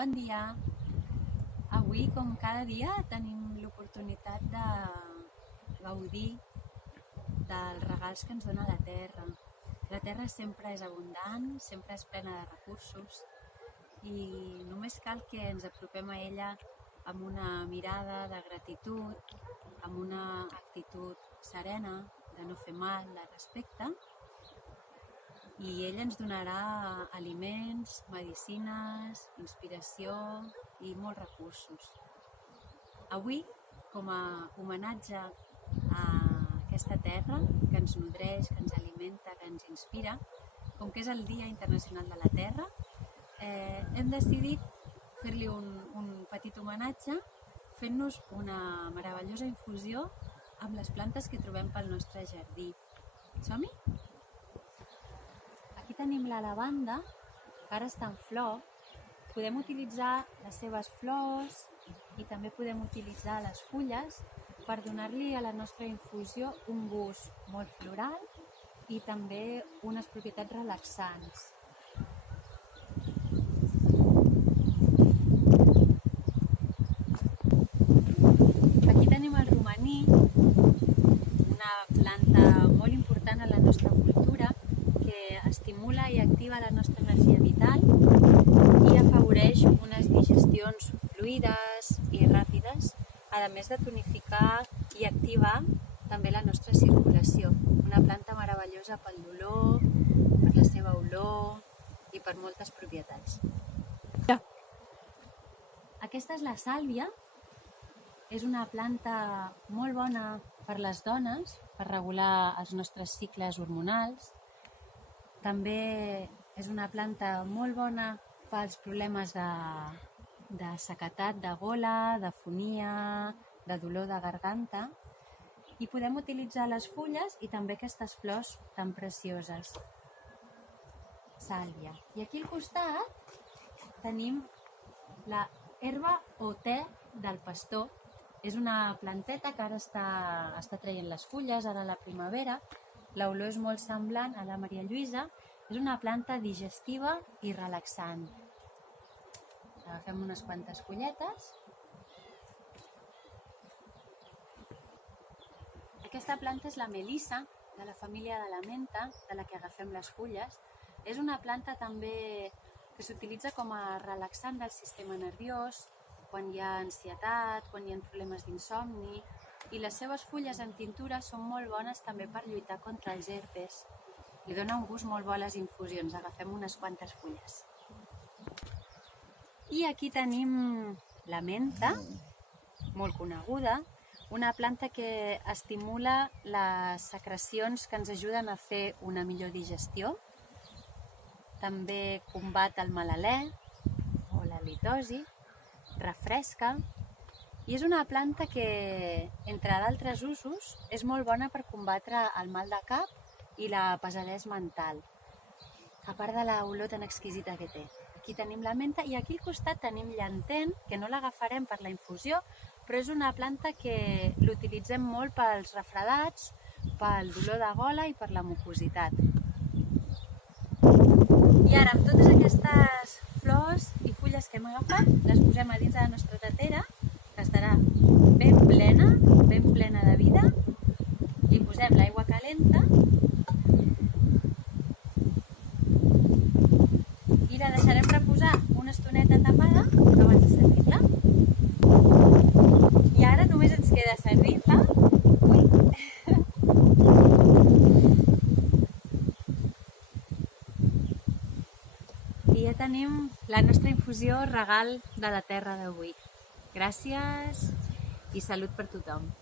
Bon dia! Avui, com cada dia, tenim l'oportunitat de gaudir dels regals que ens dona la Terra. La Terra sempre és abundant, sempre és plena de recursos i només cal que ens apropem a ella amb una mirada de gratitud, amb una actitud serena, de no fer mal, de respecte, i ella ens donarà aliments, medicines, inspiració i molts recursos. Avui, com a homenatge a aquesta terra que ens nodreix, que ens alimenta, que ens inspira, com que és el Dia Internacional de la Terra, hem decidit fer-li un petit homenatge fent-nos una meravellosa infusió amb les plantes que trobem pel nostre jardí. Som-hi? Aquí tenim la lavanda, que ara està en flor. Podem utilitzar les seves flors i també podem utilitzar les fulles per donar-li a la nostra infusió un gust molt floral i també unes propietats relaxants. Aquí tenim el romaní, una planta molt important en la nostra cultura que estimula i activa la nostra energia vital i afavoreix unes digestions fluides i ràpides, a més de tonificar i activar també la nostra circulació. Una planta meravellosa pel dolor, per la seva olor i per moltes propietats. Aquesta és la sàlvia. És una planta molt bona per les dones, per regular els nostres cicles hormonals. També és una planta molt bona pels problemes de sequedat de gola, de fonia, de dolor de garganta. I podem utilitzar les fulles i també aquestes flors tan precioses. Sàlvia. I aquí al costat tenim la herba o te del pastor. És una planteta que ara està traient les fulles, ara a la primavera. L'olor és molt semblant a la Maria Lluïsa. És una planta digestiva i relaxant. Agafem unes quantes fulletes. Aquesta planta és la melissa, de la família de la menta, de la que agafem les fulles. És una planta també que s'utilitza com a relaxant del sistema nerviós, quan hi ha ansietat, quan hi ha problemes d'insomni, i les seves fulles en tintura són molt bones també per lluitar contra els herpes. Li dona un gust molt bo a les infusions. Agafem unes quantes fulles. I aquí tenim la menta, molt coneguda, una planta que estimula les secrecions que ens ajuden a fer una millor digestió. També combat el mal alè o l'halitosi, refresca, i és una planta que, entre d'altres usos, és molt bona per combatre el mal de cap i la pesadesa mental, a part de l'olor tan exquisita que té. Aquí tenim la menta i aquí al costat tenim llantén, que no l'agafarem per la infusió, però és una planta que l'utilitzem molt pels refredats, pel dolor de gola i per la mucositat. I ara, amb totes aquestes flors i fulles que hem agafat, les posem a dins de la nostra tetera, que estarà ben plena de vida. Hi posem l'aigua calenta i la deixarem reposar una estoneta tapada abans de servir-la. I ara només ens queda servir-la. I ja tenim la nostra infusió regal de la terra d'avui. Gràcies i salut per tothom.